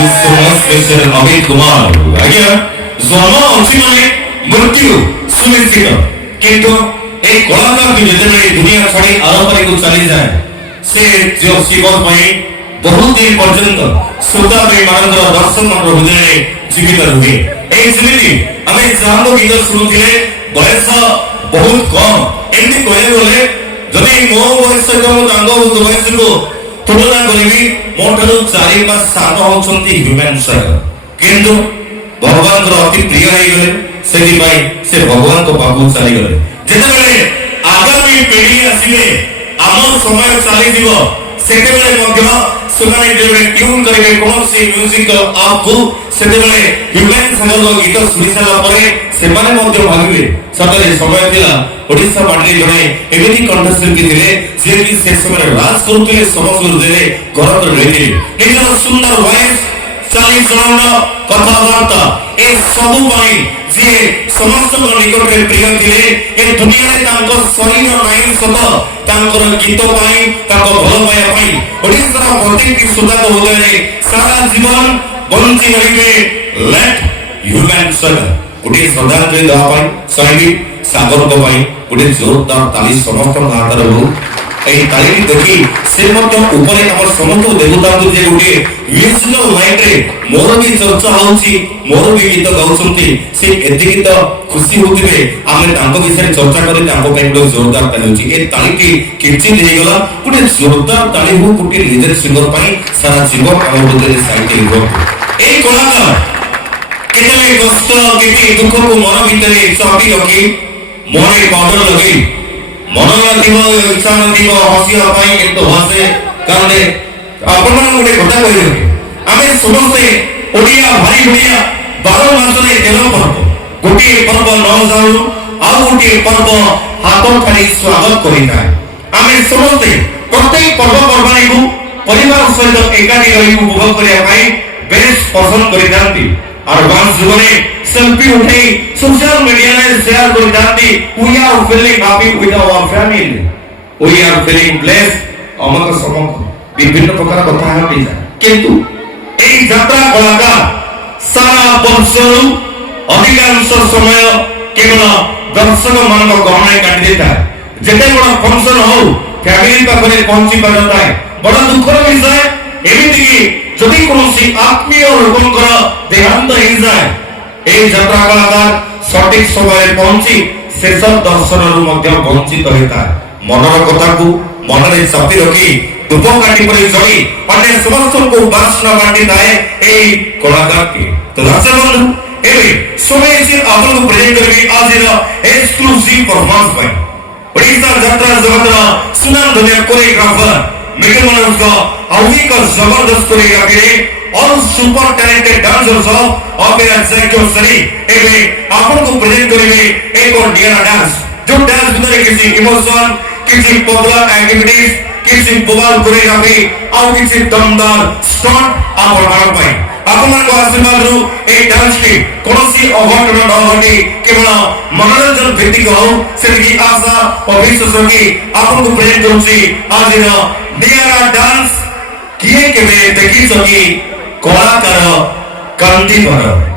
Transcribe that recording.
you so much, Mr. Amit Kumar. ଆଜ୍ଞା ଜନ୍ମ ଅଛି ମାନେ ମୃତ୍ୟୁ ସୁନିଶ୍ଚିତ, କିନ୍ତୁ এই କଳାକାରଟି ଯେତେବେଳେ ଦୁନିଆ ଛାଡ଼ି ଆରପାରିକୁ ଚାଲିଯାଏ ସେ ଜୀବନ ପାଇଁ ବହୁତ ଦିନ ପର୍ଯ୍ୟନ୍ତ ଶ୍ରୋତାପ୍ରେମୀ ମାନଙ୍କର ଦର୍ଶକଙ୍କ ହୃଦୟରେ ଜୀବିତ ରୁହେ। এই ଯେମିତି ଆମେ ଯାହାଙ୍କ ଗୀତ ଶୁଣୁଥିଲେ ବୟସ ବହୁତ କମ, ଏମିତି କହିବାକୁ ଗଲେ ଯଦି ମୋ ବୟସ ସହିତ ମୁଁ ତାଙ୍କ ବୟସକୁ ତୁଳନା କରିବି ମୋ ଠାରୁ 4 ମାସ ସାନ ହେଉଛନ୍ତି ହ୍ୟୁମାନ ସାଗର, କିନ୍ତୁ ଭଗବାନଙ୍କର ଅତି ପ୍ରିୟ ହେଇଗଲେ ସେଥିପାଇଁ ସେ ଭଗବାନଙ୍କ ପାଖକୁ ଚାଲିଗଲେ। ଯେତେବେଳେ ଆଗାମୀ ପିଢ଼ି ଆସିବେ ଆମ ସମୟ ଚାଲିଯିବ ସେତେବେଳେ ମଧ୍ୟ ସେମାନେ ଯେତେବେଳେ ଟ୍ୟୁନ୍ କରିବେ କୌଣସି ମ୍ୟୁଜିକ ଆପକୁ ସେତେବେଳେ ହ୍ୟୁମାନ ସାଗରଙ୍କ ଗୀତ ଶୁଣି ସାରିଲା ପରେ ସେମାନେ ମଧ୍ୟ ଭାବିବେ ସତରେ ସମୟ ଥିଲା ଓଡ଼ିଶା ମାଟିରେ ଜଣେ ଏମିତି କଣ୍ଠଶିଳ୍ପୀ ଥିଲେ ଯିଏକି ସେ ସମୟରେ ରାଜ କରୁଥିଲେ ସମସ୍ତ ହୃଦୟରେ ଘର କରି ରହିଥିଲେ। ନିଜର ସୁନ୍ଦର ଭଏସ ଚାଲିଚଳନ କଥାବାର୍ତ୍ତା ଏ ସବୁ ପାଇଁ ଯିଏ ସମସ୍ତଙ୍କ ନିକଟରେ ପ୍ରିୟ ଥିଲେ ଏ ଦୁନିଆରେ ତାଙ୍କ ଶରୀର ନାହିଁ ସତ ତାଙ୍କର ଗୀତ ପାଇଁ ତାଙ୍କ ଭଲ ପାଇବା ପାଇଁ ଓଡ଼ିଶାର ପ୍ରତ୍ୟେକଟି ଶ୍ରୋତାଙ୍କ ହୃଦୟରେ ସାରା ଜୀବନ ବଞ୍ଚି ରହିବେ। ଲେଟ୍ ହ୍ୟୁମାନ ସାଗର ଗୋଟିଏ ଶ୍ରଦ୍ଧାଞ୍ଜଳି ଦେବା ପାଇଁ ଚାହିଁବି ସାଗରଙ୍କ ପାଇଁ ଗୋଟେ ଜୋରଦାର ତାଳି ସମସ୍ତଙ୍କ ହାତରେ ହଉ। এই তালিটি দেখি সে মধ্যে উপরে আমার সমস্ত দেবতাଙ୍କୁ যে গোটিଏ ମ୍ୟୁଜିକାଲ ଲାଇନରେ ମୋର ବି ଚର୍ଚ୍ଚା ହଉଛି ମୋର ବି ଗୀତ ଗାଉଛନ୍ତି ସେ ଏତିକି ତ ଖୁସି ହଉଥିବେ ଆମେ ତାଙ୍କ ବିଷୟରେ ଚର୍ଚ୍ଚା କରି ତାଙ୍କ ପାଇଁ ଗୋଟେ ଜୋରଦାର ତାଳି ହଉଛି। ଏ ତାଳିଟି କିଞ୍ଚିତ ହେଇଗଲା ଗୋଟେ ଜୋରଦାର ତାଳି ହଉ ଗୋଟେ ଲିଜେଣ୍ଡ ସିଙ୍ଗର ପାଇଁ ସାରା ଜୀବନ ଆମ ହୃଦୟରେ ସାଇତି ହେବ। এই କଳାକାର କେତେ କଷ୍ଟ କେତେ ଦୁଃଖକୁ ମନ ଭିତରେ ଚାପି ରଖି ମନରେ ପାଉଡର ଲଗେଇ ମନ ନଥିବ ଇଚ୍ଛା ନଥିବ ହସିବା ପାଇଁ କିନ୍ତୁ ହସେ କାନ୍ଦେ। ଆପଣମାନଙ୍କୁ ଗୋଟେ କଥା କହିବି ଆମେ ସମସ୍ତେ ଓଡ଼ିଆ ଭାରି ଓଡ଼ିଆ 12 ମାସରେ 13 ପର୍ବ ଗୋଟିଏ ପର୍ବ ନ ଯାଉ ଆଉ ଗୋଟିଏ ପର୍ବ ହାତ ଖାଲି ସ୍ୱାଗତ କରିଥାଏ। ଆମେ ସମସ୍ତେ ପ୍ରତ୍ୟେକ ପର୍ବପର୍ବାଣୀକୁ ପରିବାର ସହିତ ଏକାଠି ରହି ଉପଭୋଗ କରିବା ପାଇଁ ବେଶ ପସନ୍ଦ କରିଥାନ୍ତି। ଆଡଭାନ୍ସ ଯୁଗରେ ସେଲ୍ଫି ଉଠାଇ ସୋସିଆଲ ମିଡିଆରେ ସେୟାର କରିଥାନ୍ତି। we are feeling happy with our family, we are feeling blessed ଅମକ ସମକ ବିଭିନ୍ନ ପ୍ରକାର କଥା ହୋଇଥାଏ। କିନ୍ତୁ এই ଯାତ୍ରା କଳାକାର ସାରା ବର୍ଷରୁ ଅଧିକାଂଶ ସମୟ କେବଳ ଦର୍ଶକ ମାନଙ୍କ ଗହଣରେ କାଟି ଦେଇଥାଏ। ଯେତେ ବଡ଼ ଫଙ୍କସନ ହଉ ଫ୍ୟାମିଲି ପାଖରେ ପହଞ୍ଚି ପାରିନଥାଏ। ବଡ଼ ଦୁଃଖର ବିଷୟ ଏମିତିକି ଯଦି କୌଣସି ଆତ୍ମୀୟ ଲୋକଙ୍କର ଦେହାନ୍ତ ହେଇଯାଏ এই ଯାତ୍ରା କଳାକାର ସଠିକ ସମୟରେ ପହଞ୍ଚି ଶେଷ ଦର୍ଶନରୁ ମଧ୍ୟ ବଞ୍ଚିତ ହୋଇଥାଏ। ମନର କଥାକୁ ମନରେ ଚାପି ରଖି ଧୂପକାଠି ପରି ଜଳି ଅନ୍ୟ ସମସ୍ତଙ୍କୁ ବାସନା ବାଣ୍ଟିଥାଏ এই କଳାକାରଟି। ତ ଦର୍ଶକ ବନ୍ଧୁ ଏବେ ସମୟ ଆପଣଙ୍କୁ ପ୍ରେଜେଣ୍ଟ କରିବି ଆଜିର ଏକ୍ସକ୍ଲୁସିଭ ପରଫର୍ମାନ୍ସ ପାଇଁ ଓଡ଼ିଶା ଯାତ୍ରା ଜଗତର ସୁନାମଧନ୍ୟ କୋରିଓଗ୍ରାଫର मिडिल मनोज का अभी का जबरदस्त कोरियोग्राफी है और super talented dancers of opera sector सरी एवे आपन को प्रेजेंट करेंगे एक और नियर डांस जो डांस में किसी इमोशन किसी पॉपुलर एक्टिविटीज किसी बवाल कोरियोग्राफी और किसी दमदार स्टंट आप बनाना पाए आपन को आशीर्वाद रू एक डांस की कौनसी अघटन न घटी केवल मनोरंजन व्यक्ति को से की आशा और विश्वास की आपन को प्रेजेंट करूची आज नियर डांस किए केबे देखी सकी कलाकार कांदी पर